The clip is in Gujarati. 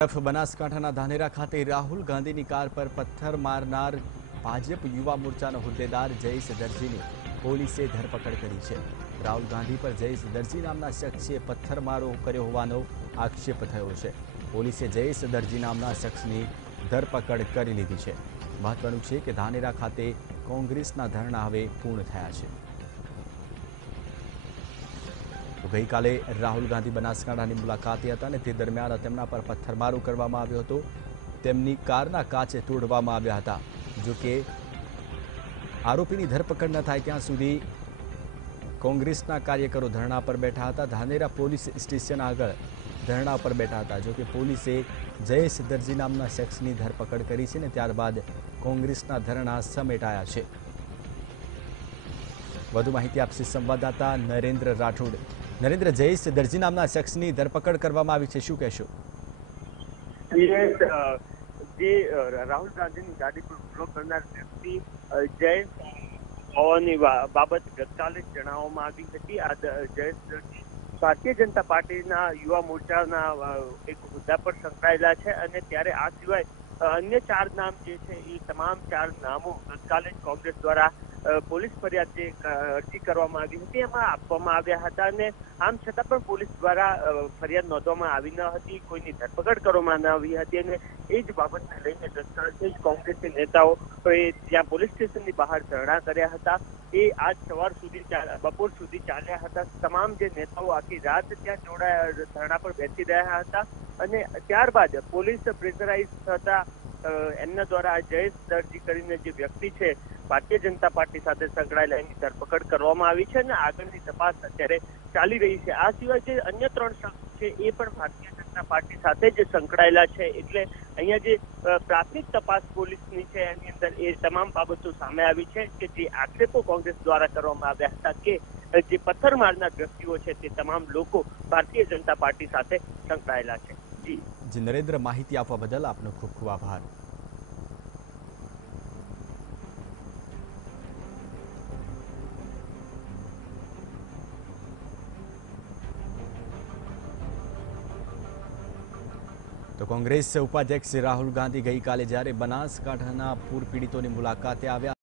તરફ બનાસકાંઠાના ધાનેરા ખાતે રાહુલ ગાંધીની કાર પર પથ્થર મારનાર ભાજપ યુવા મોરચાના હોદ્દેદાર જયેશ દરજીની પોલીસે ધરપકડ કરી છે। રાહુલ ગાંધી પર જયેશ દરજી નામના શખ્સે પથ્થરમારો કર્યો હોવાનો આક્ષેપ થયો છે। પોલીસે જયેશ દરજી નામના શખ્સની ધરપકડ કરી લીધી છે। મહત્વનું છે કે ધાનેરા ખાતે કોંગ્રેસના ધરણા હવે પૂર્ણ થયા છે। ગઈકાલે રાહુલ ગાંધી બનાસકાંઠાની મુલાકાતે હતા અને તે દરમિયાન તેમના પર પથ્થરમારો કરવામાં આવ્યો હતો। તેમની કારના કાચે તોડવામાં આવ્યા હતા। જો કે આરોપીની ધરપકડ ન થાય ત્યાં સુધી કોંગ્રેસના કાર્યકરો ધરણા પર બેઠા હતા। ધાનેરા પોલીસ સ્ટેશન આગળ ધરણા પર બેઠા હતા। જો કે પોલીસે જયેશ દરજી નામના શખ્સની ધરપકડ કરી છે અને ત્યારબાદ કોંગ્રેસના ધરણા સમેટાયા છે। વધુ માહિતી આપશે સંવાદદાતા નરેન્દ્ર રાઠોડ। નરેન્દ્ર, જયેશ દરજી નામના શખ્સની ધરપકડ કરવામાં આવી છે, શું કહેશો? જે રાહુલ ગાંધીની ગાડી પર હુમલો કરનાર વ્યક્તિ જયેશ હોવાની બાબત ગતકાલે જણાવવામાં આવી હતી। આ જયેશ દરજી ભારતીય જનતા પાર્ટીના યુવા મોરચાના એક હોદ્દા પર સંકળાયેલા છે અને ત્યારે આ સિવાય અન્ય 4 નામ જે છે એ તમામ 4 નામો ગતકાલે કોંગ્રેસ દ્વારા પોલીસ ફરિયાદ જે અરજી કરવામાં આવી હતી એમાં આપવામાં આવ્યા હતા અને આમ છતાં પણ પોલીસ દ્વારા ફરિયાદ નોંધવામાં આવી ન હતી, કોઈની ધરપકડ કરવામાં ન આવી હતી અને એ જ બાબતને લઈને ગતકાલથી જ કોંગ્રેસી નેતાઓ ત્યાં પોલીસ સ્ટેશનની બહાર ધરણા કર્યા હતા। એ આજ સવાર સુધી બપોર સુધી ચાલ્યા હતા। તમામ જે નેતાઓ આખી રાત ત્યાં જોડાયા ધરણા પર બેસી રહ્યા હતા અને ત્યારબાદ પોલીસ પ્રેશરાઇઝ થતા એમના દ્વારા જયેશ દરજી કરીને જે વ્યક્તિ છે ભારતીય જનતા પાર્ટી સાથે સંકળાયેલા એની ધરપકડ કરવામાં આવી છે અને આગળની તપાસ અત્યારે ચાલી રહી છે। આ સિવાય જે અન્ય 3 શખ્સ છે એ પણ ભારતીય જનતા પાર્ટી સાથે જ સંકળાયેલા છે। એટલે અહીંયા જે પ્રાથમિક તપાસ પોલીસની છે એની અંદર એ તમામ બાબતો સામે આવી છે કે જે આક્ષેપો કોંગ્રેસ દ્વારા કરવામાં આવ્યા હતા કે જે પથ્થર મારનાર વ્યક્તિઓ છે તે તમામ લોકો ભારતીય જનતા પાર્ટી સાથે સંકળાયેલા છે। જી નરેન્દ્ર, માહિતી આપવા બદલ આપનો ખૂબ ખૂબ આભાર। તો કોંગ્રેસ ઉપાધ્યક્ષ રાહુલ ગાંધી ગઈકાલે જ્યારે બનાસકાંઠાના પૂર પીડિતોની મુલાકાતે આવ્યા